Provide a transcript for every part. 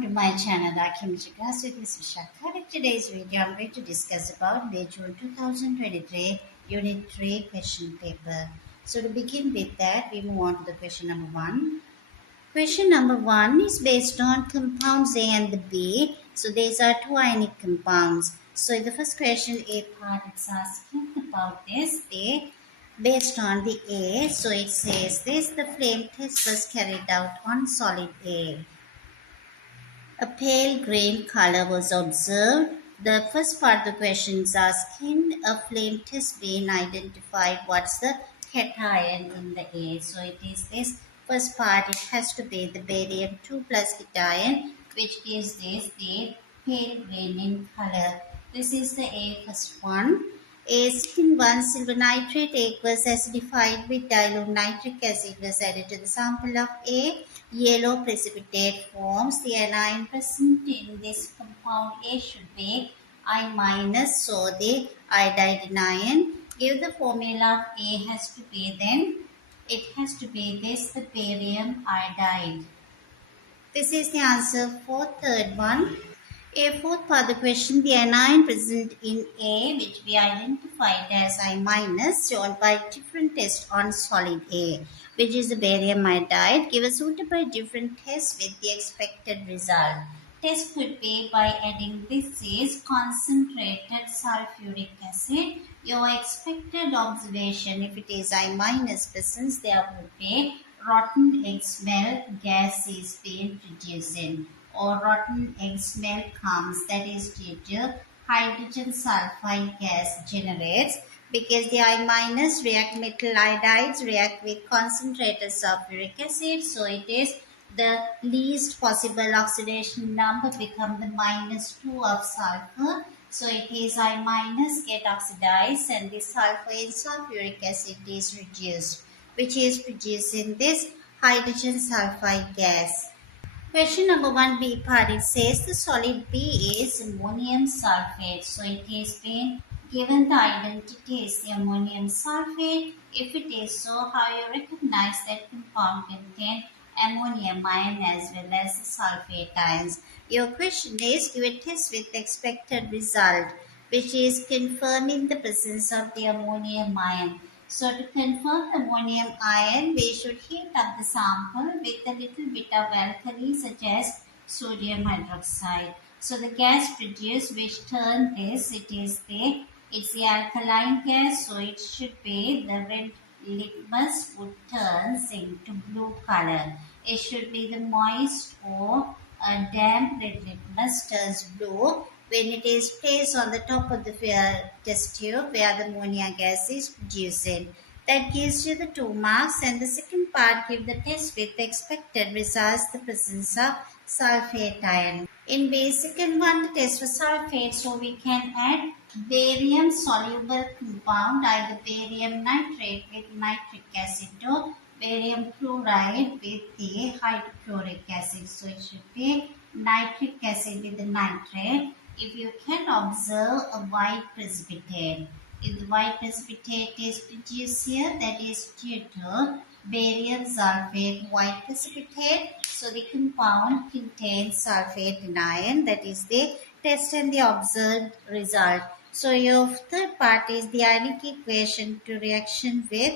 To my channel, Vishaka. So this is Vishaka. In today's video, I'm going to discuss about the June 2023 Unit 3 question paper. So to begin with that, we move on to the question number 1. Question number 1 is based on compounds A and the B. So these are two ionic compounds. So in the first question, A part, it's asking about this. Based on the A, so it says this, the flame test was carried out on solid A. A pale green color was observed. The first part of the question is asking a flame test being identified. What's the cation in the A? So it is this first part. It has to be the barium 2 plus cation, which gives this the pale green in color. This is the A first one. A second one, silver nitrate aqueous acidified with dilute nitric acid was added to the sample of A. Yellow precipitate forms. The anion present in this compound A should be I minus, so the iodide anion. Give the formula of A has to be then, it has to be this, the barium iodide. This is the answer for third one. A fourth part of the question, the anion present in A, which we identified as I minus, shown by different test on solid A, which is the barium iodide. Give a suitable different test with the expected result. Test could be by adding this is concentrated sulfuric acid. Your expected observation, if it is I minus presence, there would be rotten egg smell gas is being produced in, or rotten egg smell comes, that is due to hydrogen sulfide gas generates, because the I minus react metal iodides react with concentrated sulfuric acid, so it is the least possible oxidation number become the -2 of sulfur. So it is I minus get oxidized and the sulfur in sulfuric acid is reduced, which is producing this hydrogen sulfide gas. Question number 1b part, it says the solid B is ammonium sulfate. So it is being given the identity is the ammonium sulfate. If it is so, how you recognize that compound contain ammonium ion as well as the sulfate ions? Your question is give a test with the expected result, which is confirming the presence of the ammonium ion. So to confirm the ammonium ion, we should heat up the sample with a little bit of alkali such as sodium hydroxide. So the gas produced which turn this, it's the alkaline gas, so it should be the red litmus would turn into blue color. It should be the moist or a damp red litmus turns blue when it is placed on the top of the test tube where the ammonia gas is producing. That gives you the 2 marks, and the second part give the test with the expected results, the presence of sulfate ion. In basic and one, the test for sulfate, so we can add barium soluble compound, either barium nitrate with nitric acid or barium chloride with the hydrochloric acid. So it should be nitric acid with the nitrate. If you can observe a white precipitate, if the white precipitate is produced here, that is due to barium sulfate white precipitate. So the compound contains sulfate anion, that is the test and the observed result. So your third part is the ionic equation to reaction with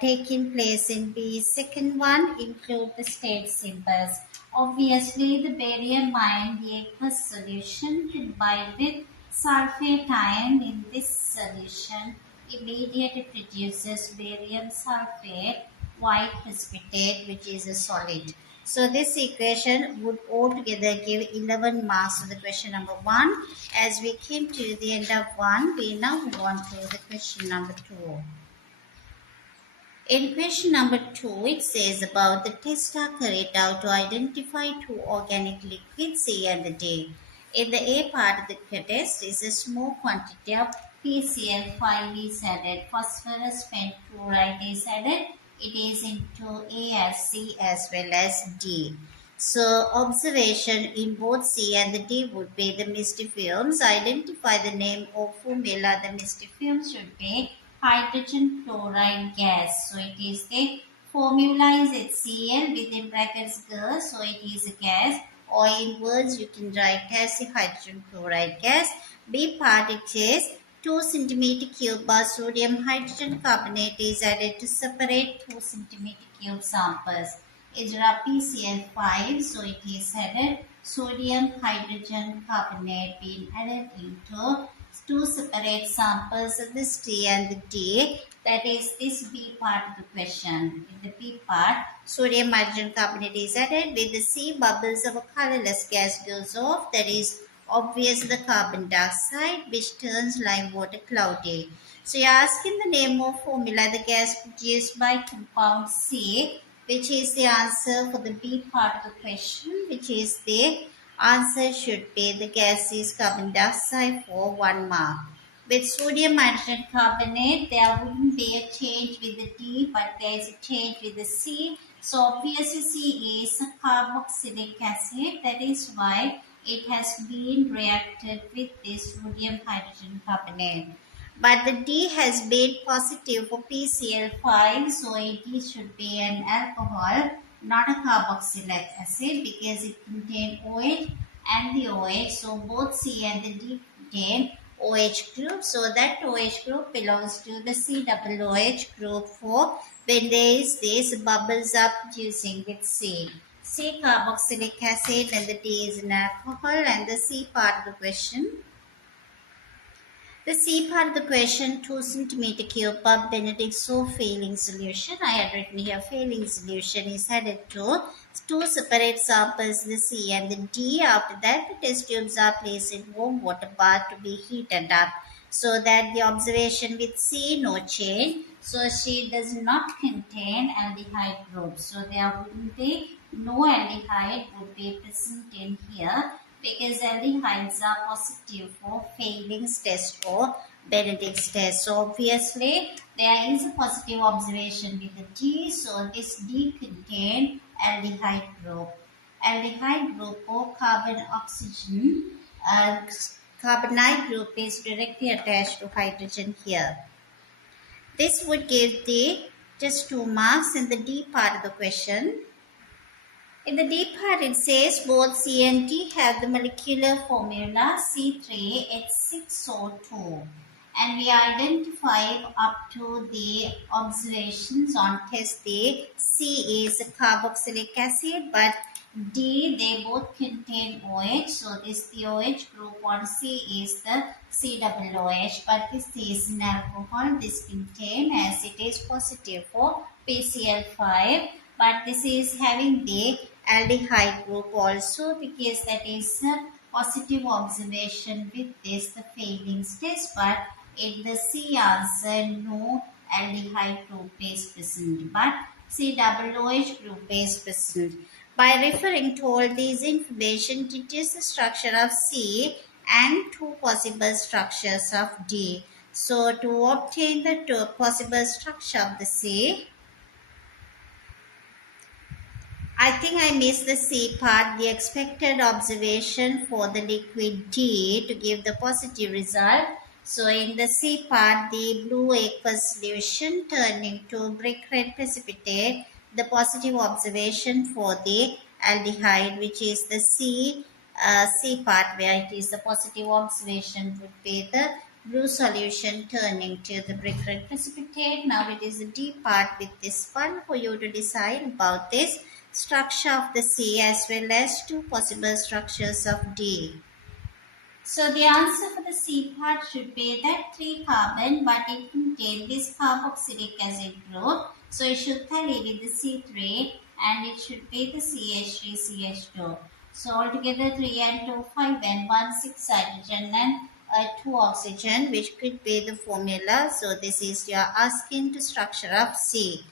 taking place in B. Second one include the state symbols. Obviously, the barium ion, the aqueous solution combined with sulfate ion in this solution immediately produces barium sulfate white precipitate, which is a solid. So this equation would altogether give 11 marks to the question number 1. As we came to the end of 1, we now move on to the question number 2. In question number 2, it says about the tests are carried out to identify 2 organic liquids, C and D. In the A part of the test is a small quantity of PCl5 is added, phosphorus pentafluoride is added. It is into A as C as well as D. So observation in both C and the D would be the misty fumes. Identify the name or formula. The misty fumes should be hydrogen chloride gas. So it is the formula is HCl within brackets gas. So it is a gas. or in words you can write as the hydrogen chloride gas. B part it is 2 centimeter cube of sodium hydrogen carbonate is added to separate 2 centimeter cube samples. Is PCl5, so it is added sodium hydrogen carbonate being added into 2 separate samples of this T and the D. That is this B part of the question. In the B part, sodium hydrogen carbonate is added. With the C, bubbles of a colorless gas goes off. That is obvious the carbon dioxide, which turns lime water cloudy. So you are asking the name of formula, the gas produced by compound C, which is the answer for the B part of the question, which is the answer should be the gas is carbon dioxide for 1 mark. With sodium hydrogen carbonate, there wouldn't be a change with the D, but there is a change with the C. So obviously C is a carboxylic acid. That is why it has been reacted with this sodium hydrogen carbonate. But the D has been positive for PCl5, so it should be an alcohol, not a carboxylic acid, because it contains OH and the OH. So both C and the D contain OH group. So that OH group belongs to the COOH group for when there is this bubbles up producing with C. C carboxylic acid and the D is an alcohol, and the C part of the question. The C part of the question, 2 centimeter cube of Benedict soap failing solution. I had written here failing solution is added to 2 separate samples, the C and the D. After that, the test tubes are placed in warm water bath to be heated up, so that the observation with C, no change. So she does not contain aldehyde group. So there wouldn't be no aldehyde would be present in here, because aldehydes are positive for Fehling's test or Benedict's test. So obviously there is a positive observation with the D. So this D contains aldehyde group. Aldehyde group or carbon oxygen carbonide group is directly attached to hydrogen here. This would give the just 2 marks in the D part of the question. In the D part, it says both C and D have the molecular formula C3H6O2, and we identify up to the observations on test the C is a carboxylic acid, but D, they both contain OH, so this the OH group on C is the COOH, but this is an alcohol, this contain as it is positive for PCl5, but this is having the aldehyde group also, because that is a positive observation with this the Fehling's test, but in the C answer no aldehyde group is present, but COOH group is present. By referring to all these information, it is the structure of C and 2 possible structures of D. So to obtain the 2 possible structure of the C, I think I missed the C part, the expected observation for the liquid D to give the positive result. So in the C part, the blue aqueous solution turning to brick red precipitate, the positive observation for the aldehyde, which is the C part, where it is the positive observation would be the blue solution turning to the brick red precipitate. Now it is the D part with this one for you to decide about this structure of the C as well as 2 possible structures of D. So the answer for the C part should be that 3 carbon, but it contains this carboxylic acid group. So it should tally with the C3 and it should be the CH3CH2. So altogether 3 and 2 5 and 1 6 hydrogen and 2 oxygen, which could be the formula. So this is your asking to structure of C,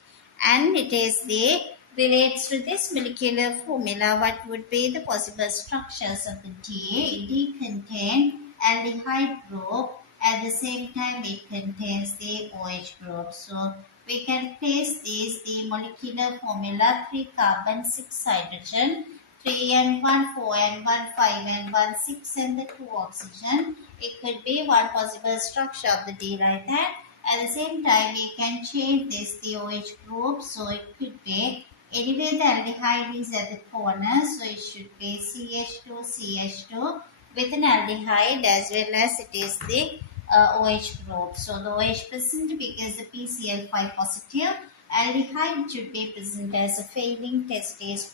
and it is the relates to this molecular formula. What would be the possible structures of the D? D contains aldehyde group. At the same time, it contains the OH group. So we can place this the molecular formula 3 carbon 6 hydrogen, 3 and 1 4 and 1 5 and 1 6 and the 2 oxygen. It could be one possible structure of the D like that. At the same time, we can change this the OH group. So it could be Anyway, the aldehyde is at the corner, so it should be CH2 with an aldehyde as well as it is the OH group. So the OH present because the PCl5 positive. Aldehyde should be present as a failing test is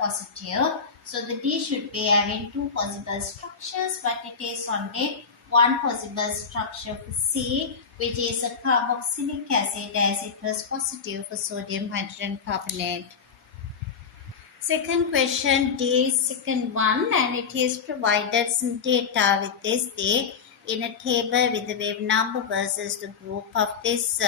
positive. So the D should be having two possible structures, but it is only one possible structure for C, which is a carboxylic acid, as it was positive for sodium hydrogen carbonate. Second question, D, second one, and it is provided some data with this day in a table with the wave number versus the group of these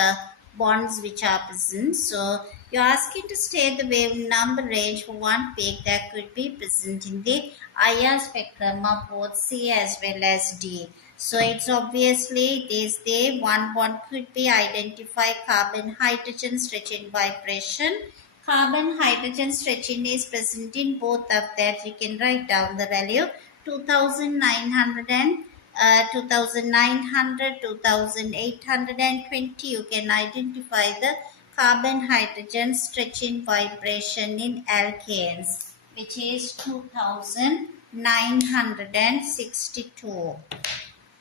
bonds which are present. So you're asking to state the wave number range for one peak that could be present in the IR spectrum of both C as well as D. So it's obviously this day one bond could be identified carbon hydrogen stretching vibration. Carbon hydrogen stretching is present in both of that. You can write down the value 2900 and 2820. You can identify the carbon hydrogen stretching vibration in alkanes, which is 2962.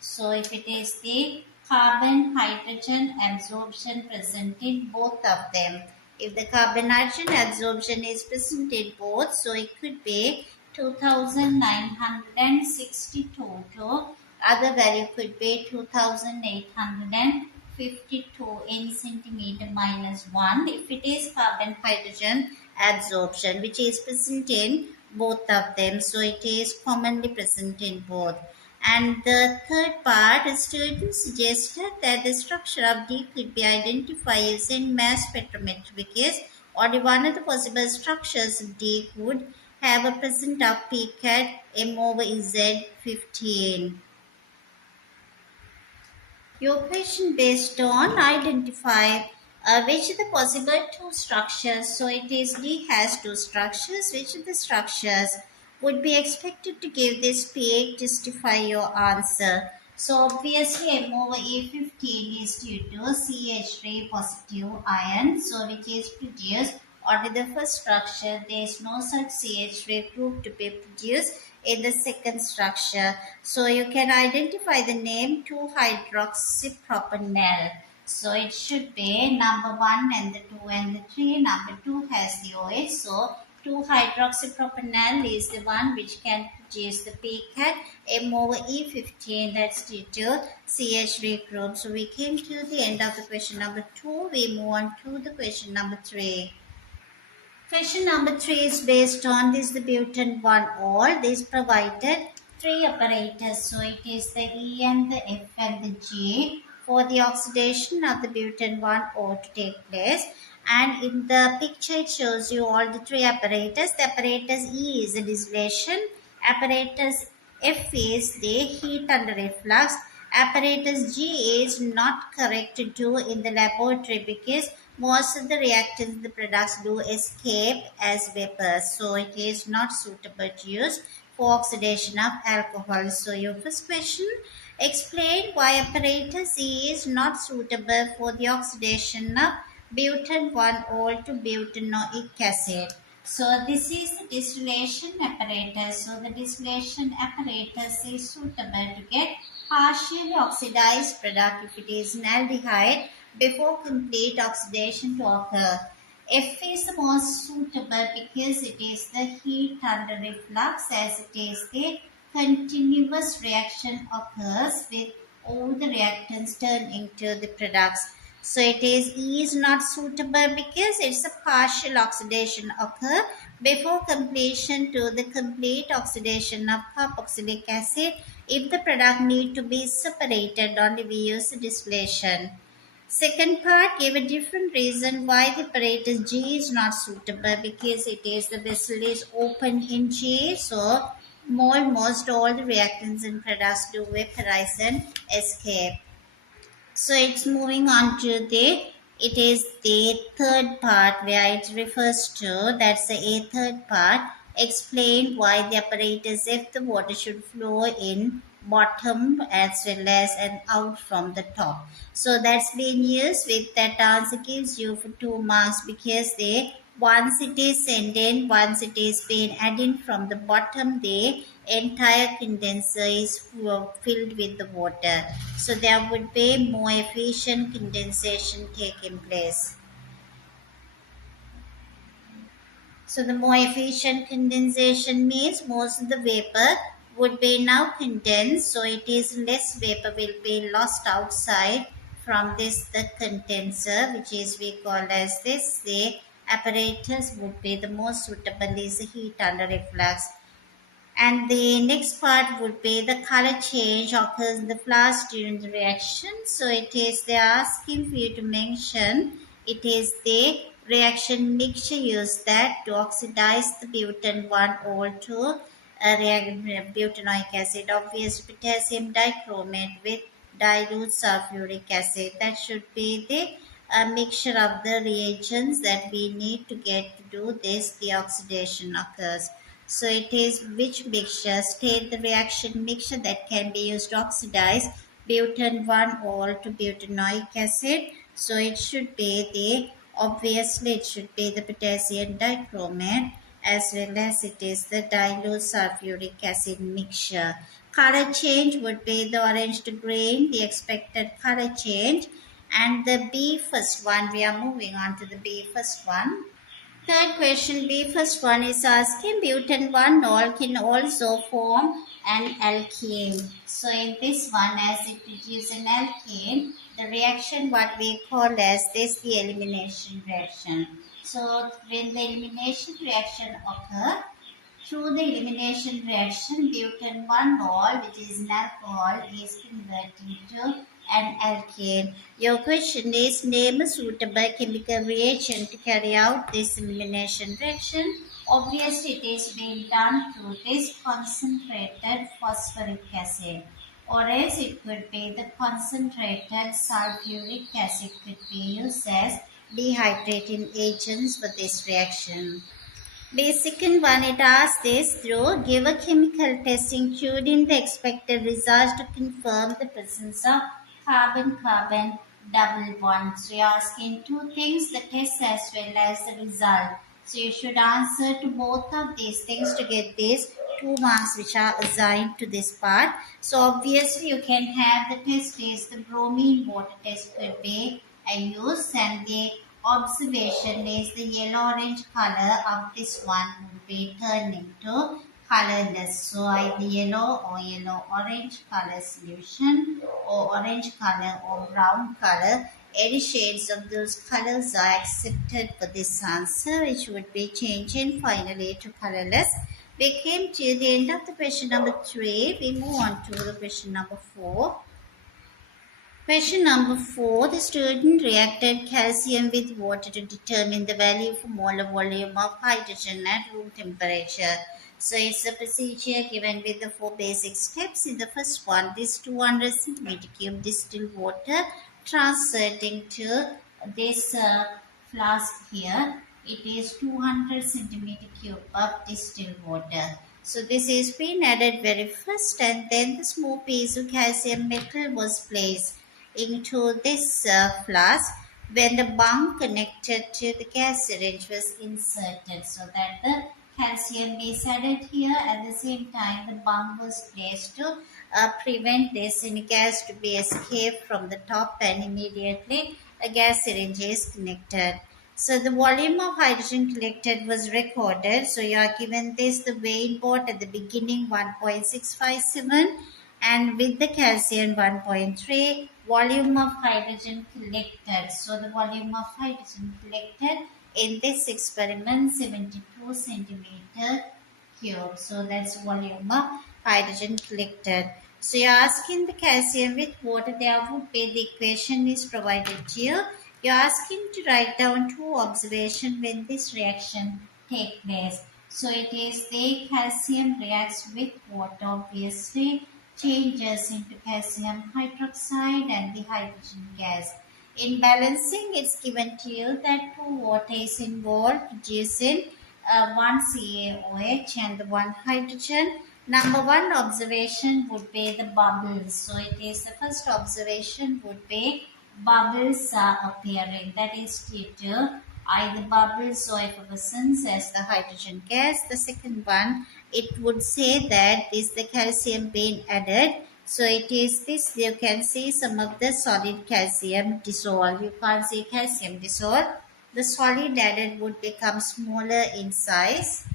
So if it is the carbon hydrogen absorption present in both of them, if the carbon hydrogen absorption is present in both, so it could be 2962 to other value could be 2852 in centimeter minus 1 if it is carbon hydrogen absorption, which is present in both of them. So it is commonly present in both. And the third part, students suggested that the structure of D could be identified using mass spectrometry because only one of the possible structures of D could have a present of peak at M/Z15. Your question based on identify which of the possible two structures. So it is D has two structures. Which of the structures would be expected to give this peak? Justify your answer. So obviously M/E15 is due to CH3 positive ion. So which is produced only the first structure. There is no such CH3 group to be produced in the second structure. So you can identify the name 2-hydroxypropanol. So it should be number 1 and the 2 and the 3. Number 2 has the OH. So 2-hydroxypropanol is the one which can produce the pCAT M/E15. That's due to CH3 group. So we came to the end of the question number 2. We move on to the question number 3. Question number 3 is based on this the butane 1-ol. This provided 3 apparatus. So it is the E and the F and the G for the oxidation of the butane 1-ol to take place. And in the picture it shows you all the 3 apparatus. The apparatus E is the distillation. Apparatus F is the heat under reflux. Apparatus G is not correct to do in the laboratory because most of the reactants, the products do escape as vapors. So it is not suitable to use for oxidation of alcohol. So your first question, explain why apparatus E is not suitable for the oxidation of butane 1-ol to butanoic acid. So this is the distillation apparatus. So the distillation apparatus is suitable to get partially oxidized product if it is an aldehyde before complete oxidation to occur. F is the most suitable because it is the heat under reflux, as it is the continuous reaction occurs with all the reactants turned into the products. So it is E is not suitable because it's a partial oxidation occur before completion to the complete oxidation of carboxylic acid. If the product need to be separated, only we use the distillation. Second part, give a different reason why the apparatus G is not suitable because it is the vessel is open in G. So almost all the reactants and products do vaporize and escape. So it's moving on to it is the third part where it refers to, that's the third part. Explain why the apparatus if the water should flow in bottom as well as and out from the top. So that's been used with that answer gives you for 2 marks because the Once it is sent in, once it is being added from the bottom, the entire condenser is filled with the water. So there would be more efficient condensation taking place. So the more efficient condensation means most of the vapor would be now condensed. So it is less vapor will be lost outside from this the condenser, which is we call as this the apparatus would be the most suitable is the heat under reflux. And the next part would be the color change occurs in the flask during the reaction. So it is they are asking for you to mention it is the reaction mixture used that to oxidize the butane 1-ol to butanoic acid. Obviously potassium dichromate with dilute sulfuric acid. That should be the mixture of the reagents that we need to get to do this the oxidation occurs. So it is which mixture, state the reaction mixture that can be used to oxidize butane 1-ol to butanoic acid. So it should be the, obviously it should be the potassium dichromate as well as it is the dilute sulfuric acid mixture. Color change would be the orange to green, the expected color change. And the B first one, we are moving on to the B first one. Third question B first one is asking butane 1-ol can also form an alkene. So in this one as it produces an alkene, the reaction what we call as this the elimination reaction. So when the elimination reaction occurs, through the elimination reaction, butane 1-ol, which is an alcohol, is converted to an alkane. Your question is name a suitable chemical reagent to carry out this elimination reaction. Obviously, it is being done through this concentrated phosphoric acid, or else it could be the concentrated sulfuric acid could be used as dehydrating agents for this reaction. The second one it asks this through give a chemical test including the expected results to confirm the presence of carbon-carbon double bond. So you're asking two things, the test as well as the result. So you should answer to both of these things to get these 2 marks which are assigned to this part. So obviously you can have the test is the bromine water test could be a use, and the observation is the yellow-orange color of this one would be turning to colorless. So either yellow or yellow-orange color solution or orange color or brown color. Any shades of those colors are accepted for this answer, which would be changing finally to colorless. We came to the end of the question number 3. We move on to the question number 4. Question number 4. The student reacted calcium with water to determine the value for molar volume of hydrogen at room temperature. So it's a procedure given with the 4 basic steps. In the first one, this 200 centimeter cube distilled water transferred into this flask here. It is 200 centimeter cube of distilled water. So this is being added very first, and then the small piece of calcium metal was placed into this flask when the bung connected to the gas syringe was inserted, so that the calcium is added here. At the same time, the bung was placed to prevent this any gas to be escaped from the top, and immediately a gas syringe is connected. So the volume of hydrogen collected was recorded. So you are given this the weight bought at the beginning 1.657 and with the calcium 1.3, volume of hydrogen collected. So the volume of hydrogen collected in this experiment 72 centimeter cube. So that's volume of hydrogen collected. So you're asking the calcium with water, there would be the equation is provided here. You're asking to write down 2 observations when this reaction take place. So it is the calcium reacts with water, obviously changes into calcium hydroxide and the hydrogen gas. In balancing, it's given to you that 2 water is involved producing 1 CaOH and 1 hydrogen. Number 1 observation would be the bubbles. So it is the first observation would be bubbles are appearing. That is due to either bubbles or effervescence as the hydrogen gas. The second one, it would say that is the calcium being added. So it is this, you can see some of the solid calcium dissolve. You can't see calcium dissolve. The solid added would become smaller in size.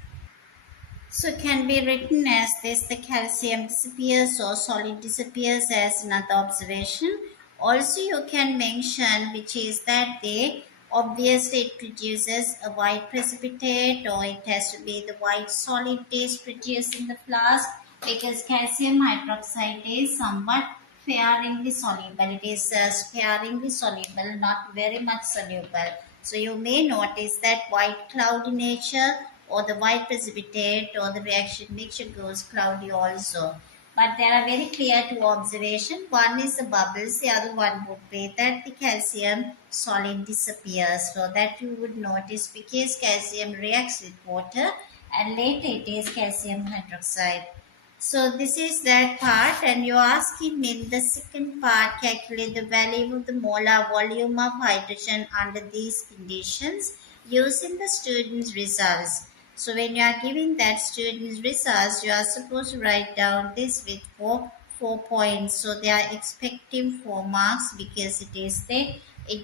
So it can be written as this, the calcium disappears or solid disappears as another observation. Also you can mention which is that they obviously it produces a white precipitate, or it has to be the white solid is produced in the flask, because calcium hydroxide is somewhat sparingly soluble. It is sparingly soluble, not very much soluble. So you may notice that white cloudy nature, or the white precipitate, or the reaction mixture goes cloudy also. But there are very clear two observations. One is the bubbles, the other one would be that the calcium solid disappears. So that you would notice, because calcium reacts with water and later it is calcium hydroxide. So this is that part, and you're asking me in the second part, calculate the value of the molar volume of hydrogen under these conditions using the student's results. So when you are giving that student's results, you are supposed to write down this with four points. So they are expecting 4 marks, because it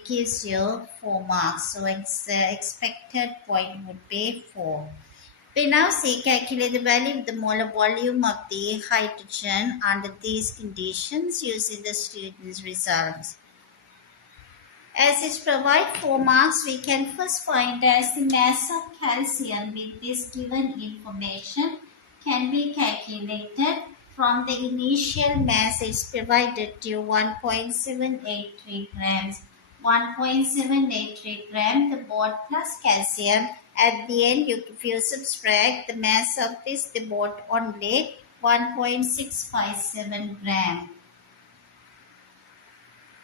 gives you 4 marks. So expected point would be 4. We now say calculate the value of the molar volume of the hydrogen under these conditions using the student's results. As it provides 4 marks, we can first find as the mass of calcium with this given information can be calculated from the initial mass is provided to 1.783 grams. 1.783 grams, the board plus calcium. At the end, if you subtract the mass of this, the board only 1.657 grams.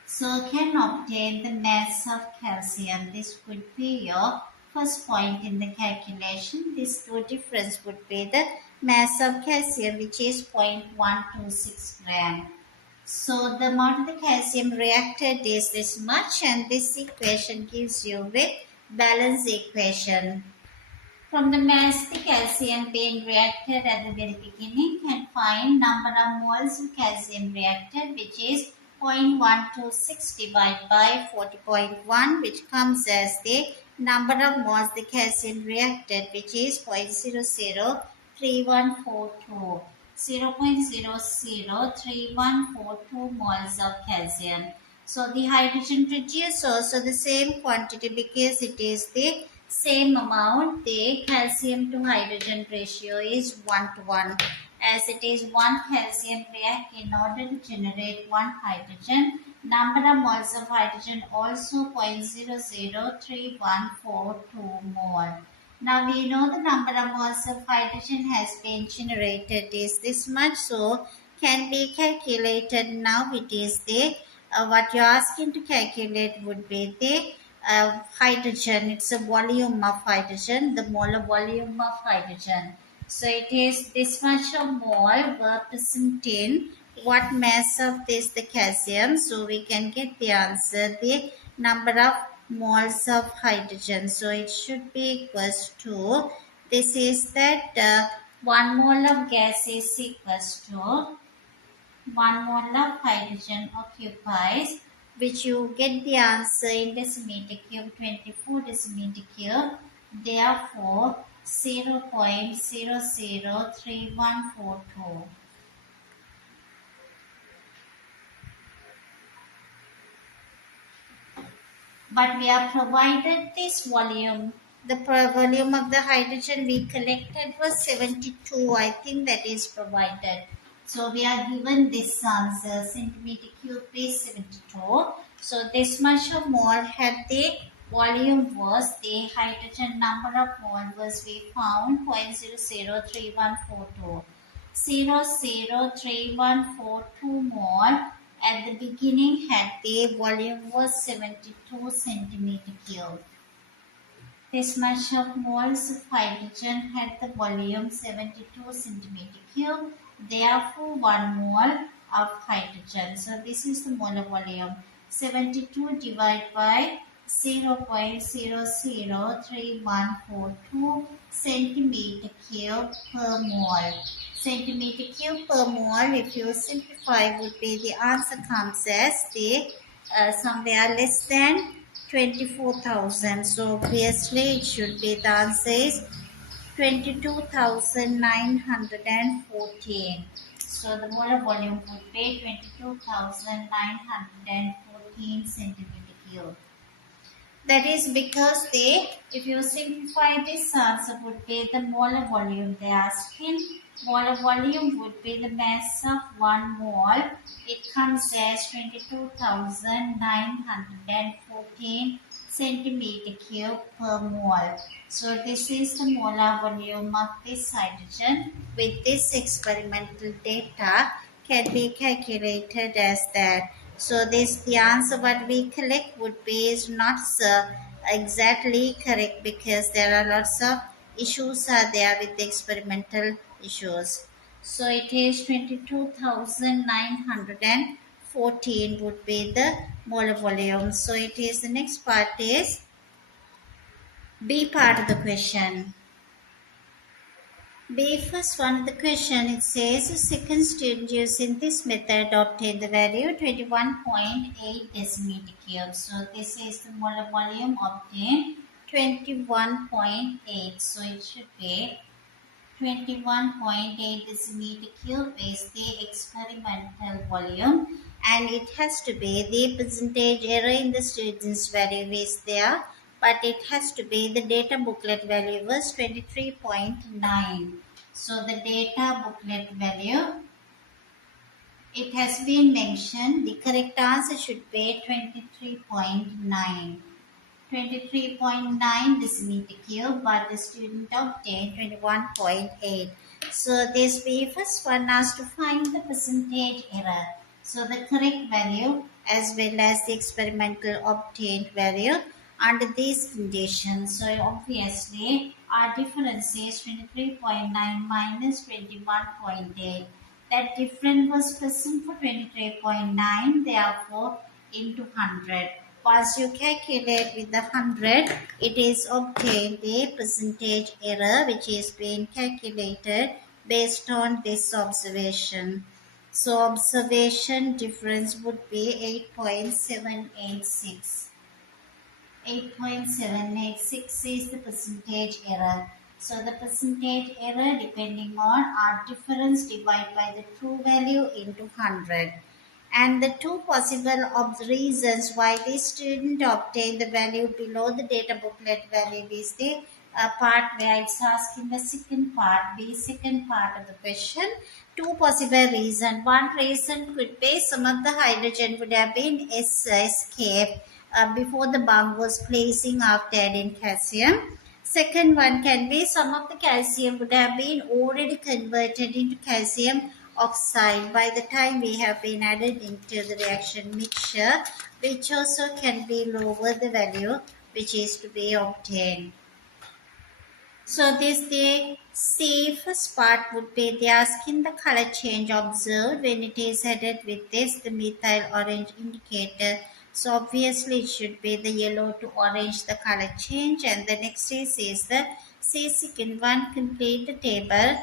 So can obtain the mass of calcium. This would be your first point in the calculation. This two difference would be the mass of calcium, which is 0.126 gram. So the amount of the calcium reacted is this much, and this equation gives you with balance equation. From the mass the calcium being reacted at the very beginning, can find number of moles of calcium reacted, which is 0.126 divided by 40.1, which comes as the number of moles the calcium reacted, which is 0.003142. 0.003142 moles of calcium. So the hydrogen produces also the same quantity, because it is the same amount. The calcium to hydrogen ratio is 1:1. As it is 1 calcium react in order to generate 1 hydrogen. Number of moles of hydrogen also 0.003142 mole. Now we know the number of moles of hydrogen has been generated is this much, so can be calculated. Now it is the what you are asking to calculate would be the hydrogen. It's a volume of hydrogen, the molar volume of hydrogen. So it is this much of mole representing what mass of this the calcium. So we can get the answer, the number of moles of hydrogen. So it should be equals to, this is that 1 mole of gas is equals to 1 mole of hydrogen occupies, which you get the answer in decimeter cube, 24 decimeter cube. Therefore 0.003142. But we are provided this volume. The volume of the hydrogen we collected was 72. I think that is provided. So we are given this answer, centimeter cube is 72. So this much of mole had the volume was, the hydrogen number of mole was we found 0.003142. 0.03142 mole at the beginning had the volume was 72 centimeter cube. This much of moles of hydrogen had the volume 72 centimeter cube. Therefore 1 mole of hydrogen. So this is the molar volume. 72 divided by 0.00342 centimeter cube per mole. Centimeter cube per mole, if you simplify, would be the answer comes as the somewhere less than 24,000. So obviously it should be the answer is 22,914. So the molar volume would be 22,914 centimeter cube. That is because if you simplify this answer would be the molar volume. They are asking molar volume would be the mass of 1 mole. It comes as 22,914 centimeter cube per mole. So this is the molar volume of this hydrogen. With this experimental data can be calculated as that. So the answer what we collect would be is not exactly correct because there are lots of issues are there with the experimental issues. So it is 22,914 would be the molar volume. So it is the next part is B part of the question. B first one of the question, it says the second student using this method obtained the value 21.8 decimeter cube. So this is the molar volume obtained 21.8. So it should be 21.8 decimeter cube is the experimental volume, and it has to be the percentage error in the student's value is there, but it has to be the data booklet value was 23.9. So the data booklet value, it has been mentioned, the correct answer should be 23.9. 23.9 decimeter cube, but the student obtained 21.8. So this we first one has to find the percentage error. So the correct value as well as the experimental obtained value under these conditions. So obviously our difference is 23.9 minus 21.8. That difference was present for 23.9, therefore into 100. Once you calculate with the 100, it is obtained the percentage error which is being calculated based on this observation. So observation difference would be 8.786. 8.786 is the percentage error. So the percentage error depending on our difference divided by the true value into 100. And the two possible reasons why the student obtained the value below the data booklet value is the part where it's asking the second part of the question. Two possible reasons. One reason could be some of the hydrogen would have been escaped before the bomb was placing after adding calcium. Second one can be some of the calcium would have been already converted into calcium oxide by the time we have been added into the reaction mixture, which also can be lower the value which is to be obtained. So the safest part would be the asking the color change observed when it is added with this the methyl orange indicator. So obviously it should be the yellow to orange the color change, and the next is the second one, complete the table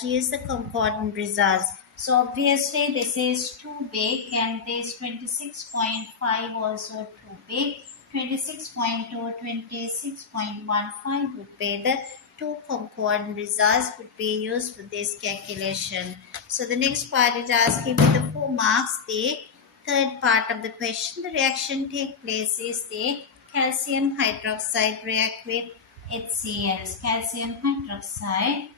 to use the concordant results. So obviously this is too big and this 26.5 also too big. 26.2, 26.15 would be the two concordant results would be used for this calculation. So the next part is asking with the 4 marks. The third part of the question, the reaction take place is the calcium hydroxide react with HCl. Calcium hydroxide,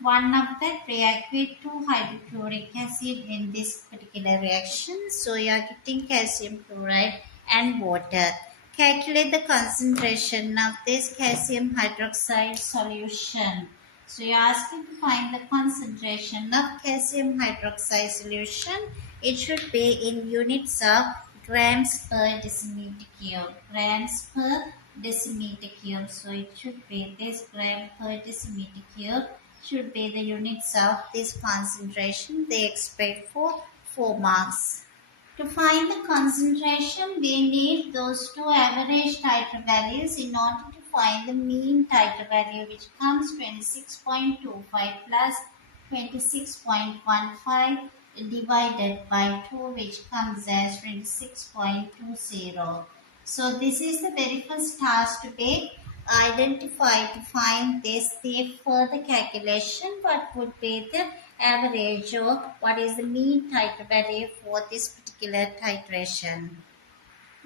one of that react with 2 hydrochloric acid in this particular reaction. So you are getting calcium chloride and water. Calculate the concentration of this calcium hydroxide solution. So you are asking to find the concentration of calcium hydroxide solution. It should be in units of grams per decimeter cube. Grams per decimeter cube. So it should be this gram per decimeter cube should be the units of this concentration. They expect for 4 marks. To find the concentration, we need those two average titer values in order to find the mean titer value, which comes 26.25 plus 26.15 divided by 2, which comes as 26.20. So this is the very first task to be identified to find this. The further calculation, what would be the average or what is the mean titer value for this particular titration.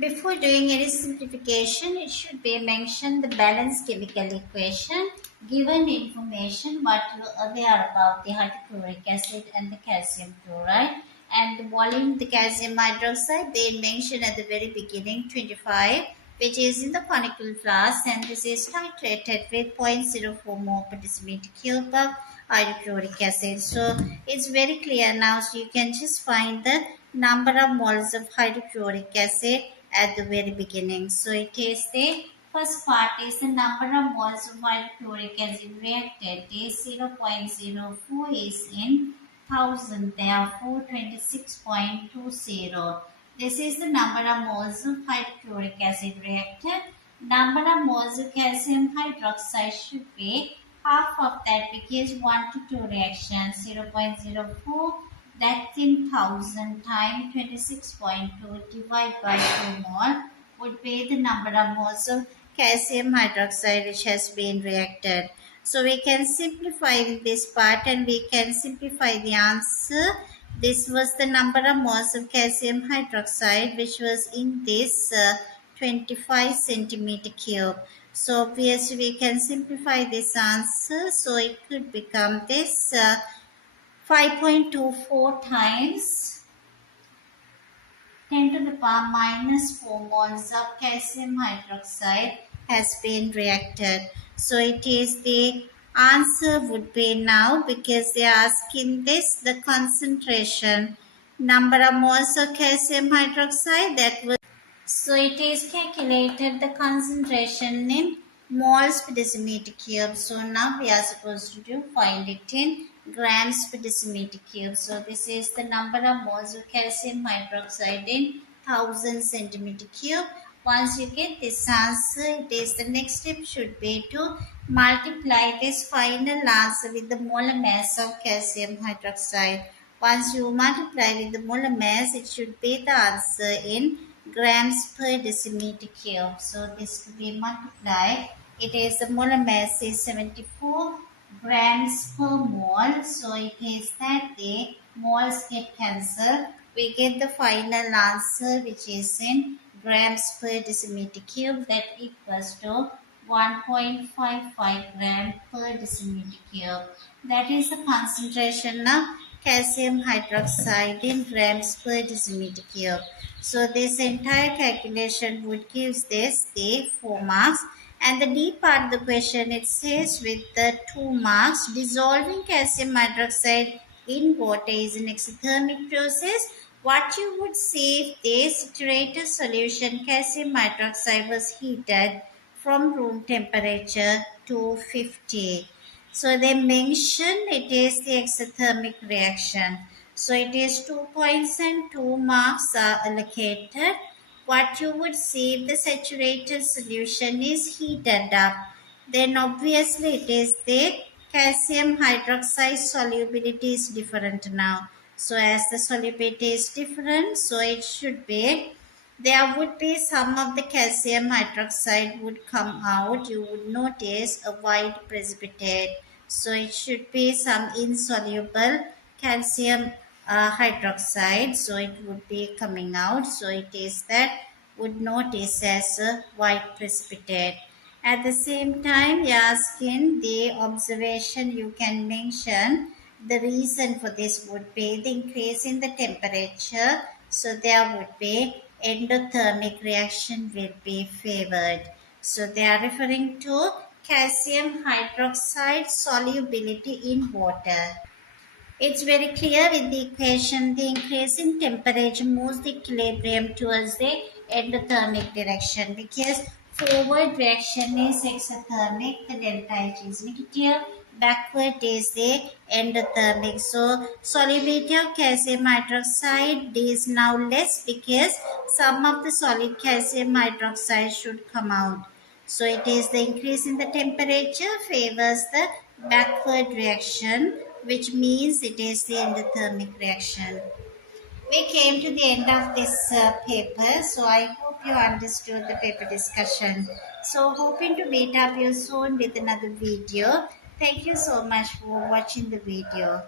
Before doing any simplification, it should be mentioned the balanced chemical equation, given information what you are aware about the hydrochloric acid and the calcium chloride, and the volume of the calcium hydroxide they mentioned at the very beginning 25, which is in the conical flask, and this is titrated with 0.04 mole per decimeter cube of hydrochloric acid. So it's very clear now, so you can just find the number of moles of hydrochloric acid at the very beginning. So it is the first part is the number of moles of hydrochloric acid reacted is 0.04 is in 1000, therefore 26.20. This is the number of moles of hydrochloric acid reacted. Number of moles of calcium hydroxide should be half of that, because 1 to 2 reactions, 0.04, that's in 1000 times 26.2 divided by 2 mole would be the number of moles of calcium hydroxide which has been reacted. So we can simplify this part and we can simplify the answer. This was the number of moles of calcium hydroxide which was in this 25 centimeter cube. So obviously we can simplify this answer. So it could become this 5.24 times 10 to the power minus 4 moles of calcium hydroxide has been reacted. So it is the answer would be now, because they are asking this, the concentration, number of moles of calcium hydroxide that was. So it is calculated the concentration in moles per decimeter cube. So now we are supposed to find it in grams per decimeter cube. So this is the number of moles of calcium hydroxide in 1000 centimeter cube. Once you get this answer, it is the next step should be to multiply this final answer with the molar mass of calcium hydroxide. Once you multiply with the molar mass, it should be the answer in grams per decimeter cube. So this to be multiplied. It is the molar mass is 74 grams per mole. So it is that the moles get cancelled. We get the final answer which is in grams per decimeter cube, that equals to 1.55 gram per decimeter cube. That is the concentration of calcium hydroxide in grams per decimeter cube. So this entire calculation would give this the 4 marks. And the D part of the question, it says with the 2 marks, dissolving calcium hydroxide in water is an exothermic process. What you would say if the saturated solution calcium hydroxide was heated from room temperature to 50. So they mention it is the exothermic reaction. So it is 2 points and 2 marks are allocated. What you would see if the saturated solution is heated up, then obviously it is the calcium hydroxide solubility is different now. So as the solubility is different, so it should be, there would be some of the calcium hydroxide would come out. You would notice a white precipitate. So it should be some insoluble calcium hydroxide. So it would be coming out. So it is that would notice as a white precipitate. At the same time, you are asking the observation, you can mention the reason for this would be the increase in the temperature. So there would be endothermic reaction will be favored. So they are referring to calcium hydroxide solubility in water. It's very clear with the equation, the increase in temperature moves the equilibrium towards the endothermic direction, because forward reaction is exothermic, the delta H is negative. backward is the endothermic. So solubility of calcium hydroxide is now less because some of the solid calcium hydroxide should come out. So it is the increase in the temperature favors the backward reaction, which means it is the endothermic reaction. We came to the end of this paper, so I hope you understood the paper discussion. So hoping to meet up you soon with another video. Thank you so much for watching the video.